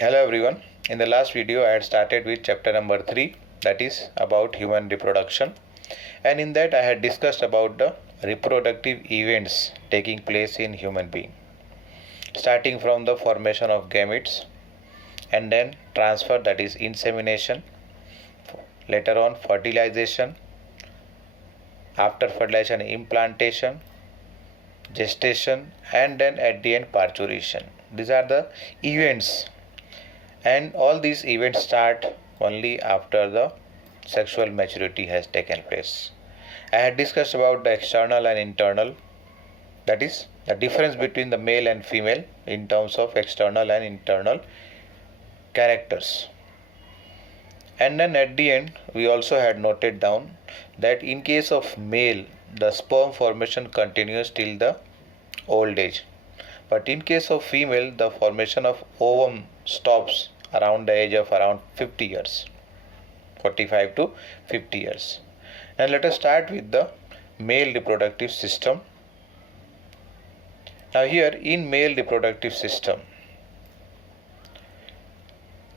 Hello everyone. In the last video I had started with chapter number 3, that is about human reproduction, and in that I had discussed about the reproductive events taking place in human being, starting from the formation of gametes and then transfer, that is insemination, later on fertilization, after fertilization implantation, gestation, and then at the end parturition. These are the events, and all these events start only after the sexual maturity has taken place. I had discussed about the external and internal, that is the difference between the male and female in terms of external and internal characters. And then at the end we also had noted down that in case of male the sperm formation continues till the old age, but in case of female the formation of ovum stops around the age of around 50 years, 45 to 50 years. And let us start with the male reproductive system. Now here in male reproductive system,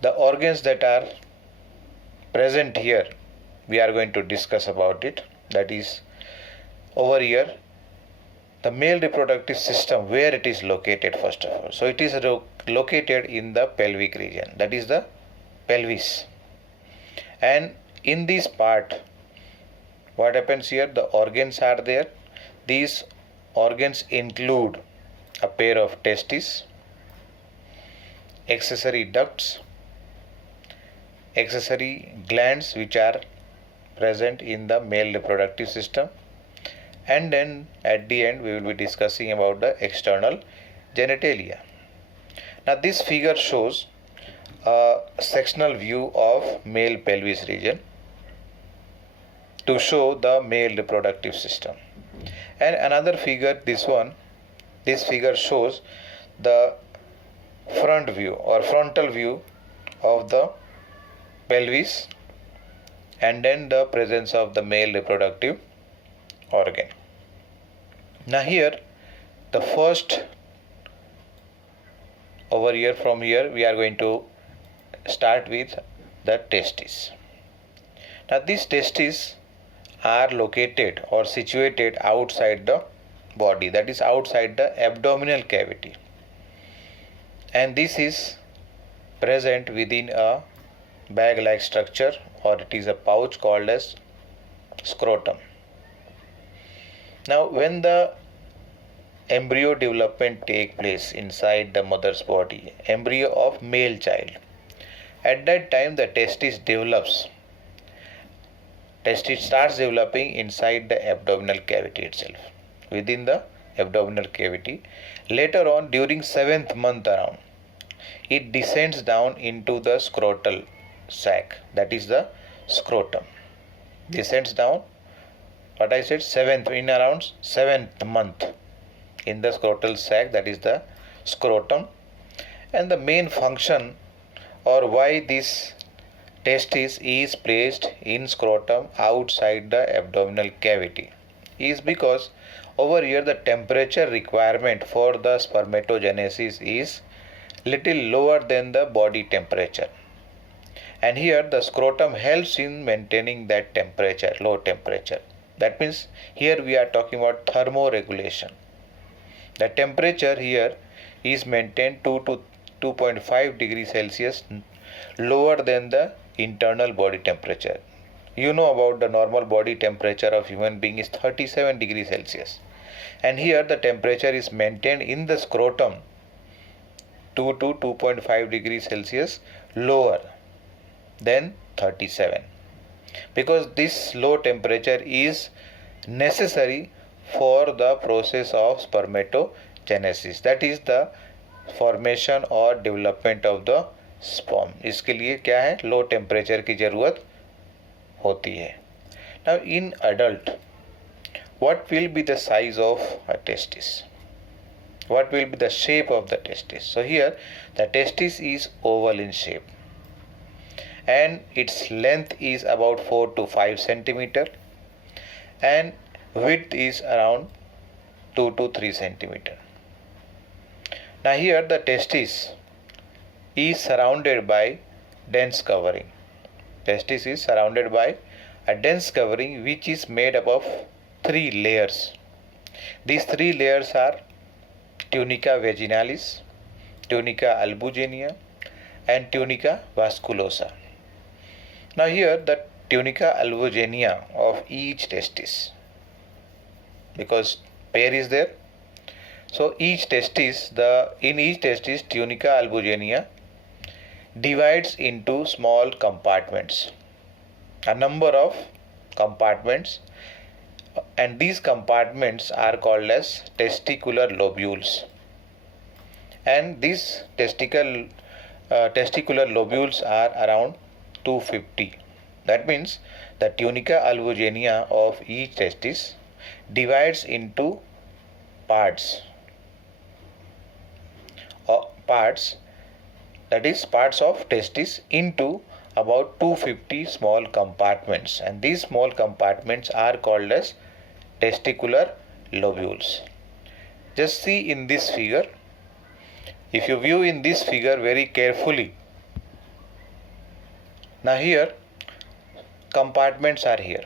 the organs that are present here, we are going to discuss about it. That is, over here the male reproductive system, where it is located first of all. So it is located in the pelvic region, that is the pelvis. And in this part, what happens here, the organs are there. These organs include a pair of testes, accessory ducts, accessory glands which are present in the male reproductive system, and then at the end we will be discussing about the external genitalia. Now this figure shows a sectional view of male pelvis region to show the male reproductive system, and another figure, this figure shows the front view or frontal view of the pelvis and then the presence of the male reproductive organ. Now here the first, over here from here we are going to start with the testes. Now these testes are located or situated outside the body, that is outside the abdominal cavity, and this is present within a bag like structure, or it is a pouch called as scrotum. Now when the embryo development take place inside the mother's body, embryo of male child, at that time the testis starts developing inside the abdominal cavity itself, within the abdominal cavity. Later on, during 7th month around, it descends down into the scrotal sac, that is the scrotum. Descends down, what I said, in around 7th month in the scrotal sac, that is the scrotum. And the main function, or why this testis is placed in scrotum outside the abdominal cavity, is because over here the temperature requirement for the spermatogenesis is little lower than the body temperature, and here the scrotum helps in maintaining that temperature, low temperature. That means here we are talking about thermoregulation. The temperature here is maintained 2 to 2.5 degrees Celsius lower than the internal body temperature. You know about the normal body temperature of human being is 37 degrees Celsius, and here the temperature is maintained in the scrotum 2 to 2.5 degrees Celsius lower than 37, because this low temperature is necessary for the process of spermatogenesis, that is the formation or development of the sperm. इसके लिए क्या है, low temperature की ज़रूरत होती है. Now in adult, what will be the size of a testis? What will be the shape of the testis? So here the testis is oval in shape, and its length is about 4 to 5 centimeter, and width is around 2 to 3 centimeter. Now here the testis is surrounded by dense covering. Testis is surrounded by a dense covering which is made up of 3 layers. These 3 layers are tunica vaginalis, tunica albuginea, and tunica vasculosa. Now here the tunica albuginea of each testis, because pair is there, so each testis, in each testis tunica albuginea divides into small compartments, a number of compartments, and these compartments are called as testicular lobules. And these testicular lobules are around 250. That means the tunica albuginea of each testis divides into parts, that is parts of testis, into about 250 small compartments, and these small compartments are called as testicular lobules. Just see in this figure. If you view in this figure very carefully, now here compartments are here.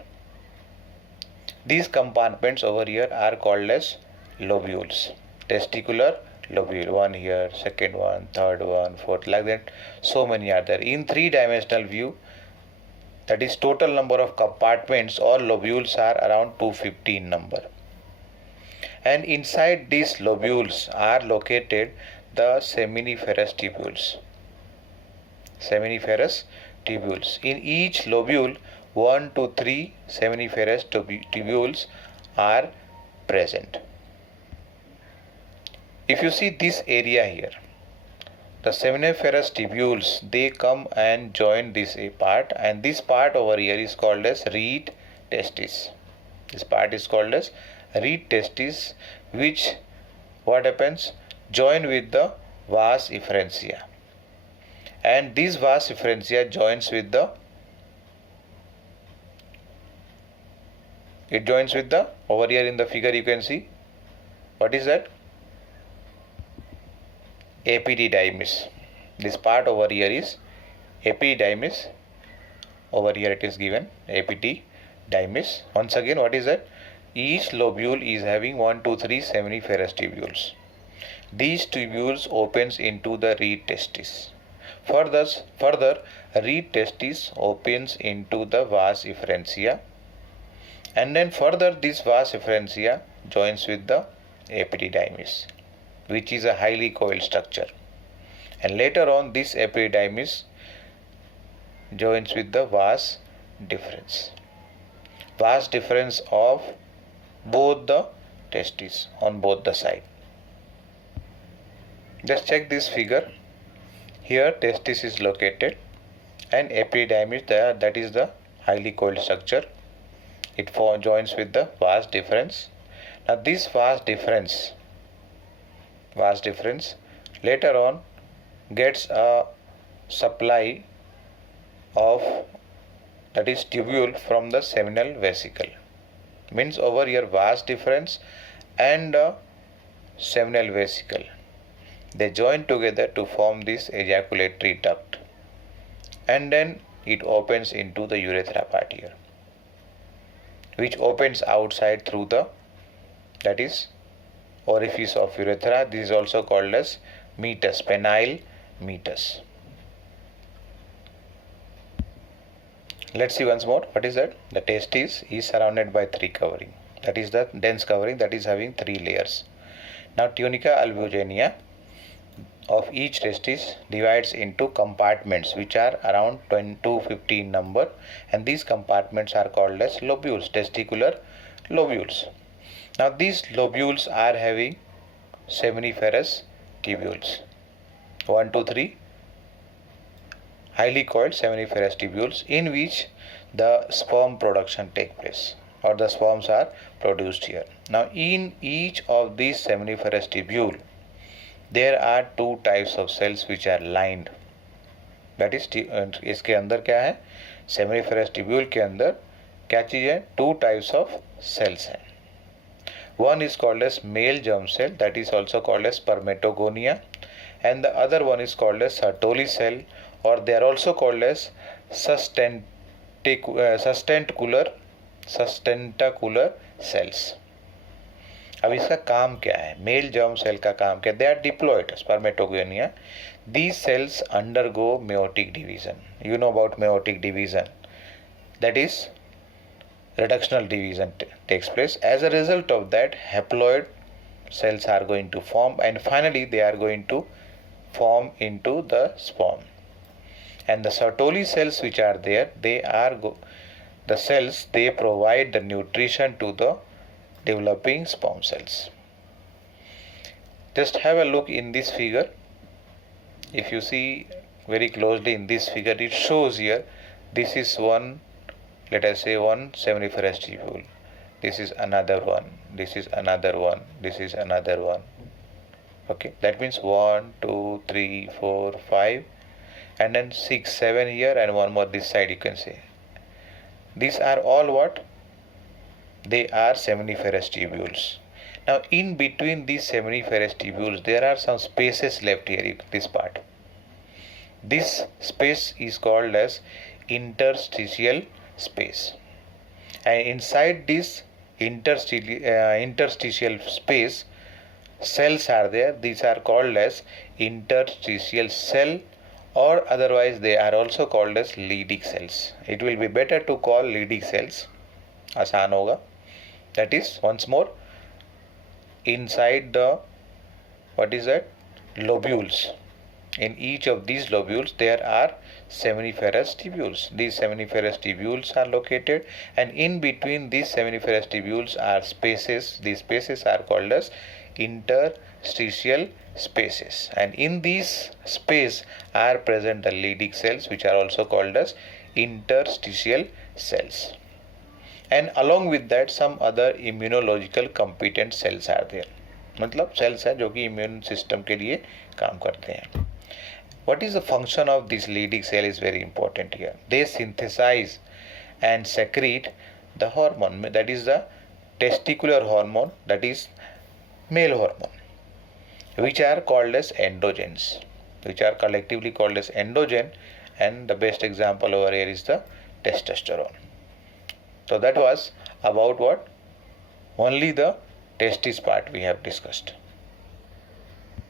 These compartments over here are called as lobules. Testicular lobule, one here, second one, third one, fourth, like that. So many are there. In 3-dimensional view, that is total number of compartments or lobules are around 250 in number. And inside these lobules are located the seminiferous tubules. Seminiferous tubules. In each lobule, 1 to 3 seminiferous tubules are present. If you see this area here, the seminiferous tubules, they come and join this part, and this part over here is called as reed testis. This part is called as reed testis, which what happens? Join with the vas efferentia, and this vas efferentia joins with the over here in the figure you can see, what is that? Epididymis. This part over here is epididymis. Over here it is given epididymis. Once again, what is that? Each lobule is having 1, 2, 3 seminiferous tubules. These tubules opens into the reed testis. Further, reed testis opens into the vas efferentia, and then further this vas efferentia joins with the epididymis, which is a highly coiled structure, and later on this epididymis joins with the vas deferens of both the testes on both the side. Just check this figure. Here testis is located and epididymis, that is the highly coiled structure. It joins with the vas deferens. Now this vas deferens later on gets a supply of, that is tubule, from the seminal vesicle. Means over here vas deferens and seminal vesicle, they join together to form this ejaculatory duct, and then it opens into the urethra part here, which opens outside through the, that is orifice of urethra. This is also called as meatus, penile meatus. Let's see once more. What is that? The testis is surrounded by 3 covering. That is the dense covering, that is having 3 layers. Now tunica albuginea of each testis divides into compartments which are around 250 in number, and these compartments are called as lobules, testicular lobules. Now these lobules are having seminiferous tubules, 1, 2, 3 highly coiled seminiferous tubules, in which the sperm production take place, or the sperms are produced here. Now in each of these seminiferous tubule there are 2 types of cells which are lined. That is, इसके अंदर क्या है? Seminiferous tubule के अंदर क्या चीज़ है? 2 types of cells हैं. One is called as male germ cell, that is also called as spermatogonia, and the other one is called as Sertoli cell, or they are also called as sustentacular cells. अब इसका काम क्या है? Male germ cell का काम क्या है? They are diploid spermatogonia. These cells undergo meiotic division. You know about meiotic division. That is, reductional division takes place. As a result of that, haploid cells are going to form, and finally they are going to form into the sperm. And the Sertoli cells which are there, they are the cells, they provide the nutrition to the developing sperm cells. Just have a look in this figure. If you see very closely in this figure, it shows here, this is one, let us say one seminiferous tubule. This is another one, this is another one, this is another one. Okay, that means 1, 2, 3, 4, 5, and then 6, 7 here, and one more this side you can say. These are all what? They are seminiferous tubules. Now in between these seminiferous tubules, there are some spaces left here, this part. This space is called as interstitial space. And inside this interstitial space, cells are there. These are called as interstitial cell, or otherwise they are also called as Leydig cells. It will be better to call Leydig cells. आसान होगा. That is, once more, inside the, what is that? Lobules. In each of these lobules there are seminiferous tubules. These seminiferous tubules are located, and in between these seminiferous tubules are spaces. These spaces are called as interstitial spaces, and in these space are present the Leydig cells, which are also called as interstitial cells. And along with that, some other immunological competent cells are there. मतलब cells हैं जो कि immune system के लिए काम करते हैं. What is the function of this Leydig cell is very important here. They synthesize and secrete the hormone, that is the testicular hormone, that is male hormone, which are called as androgens, which are collectively called as androgen, and the best example over here is the testosterone. So that was about what? Only the testis part we have discussed.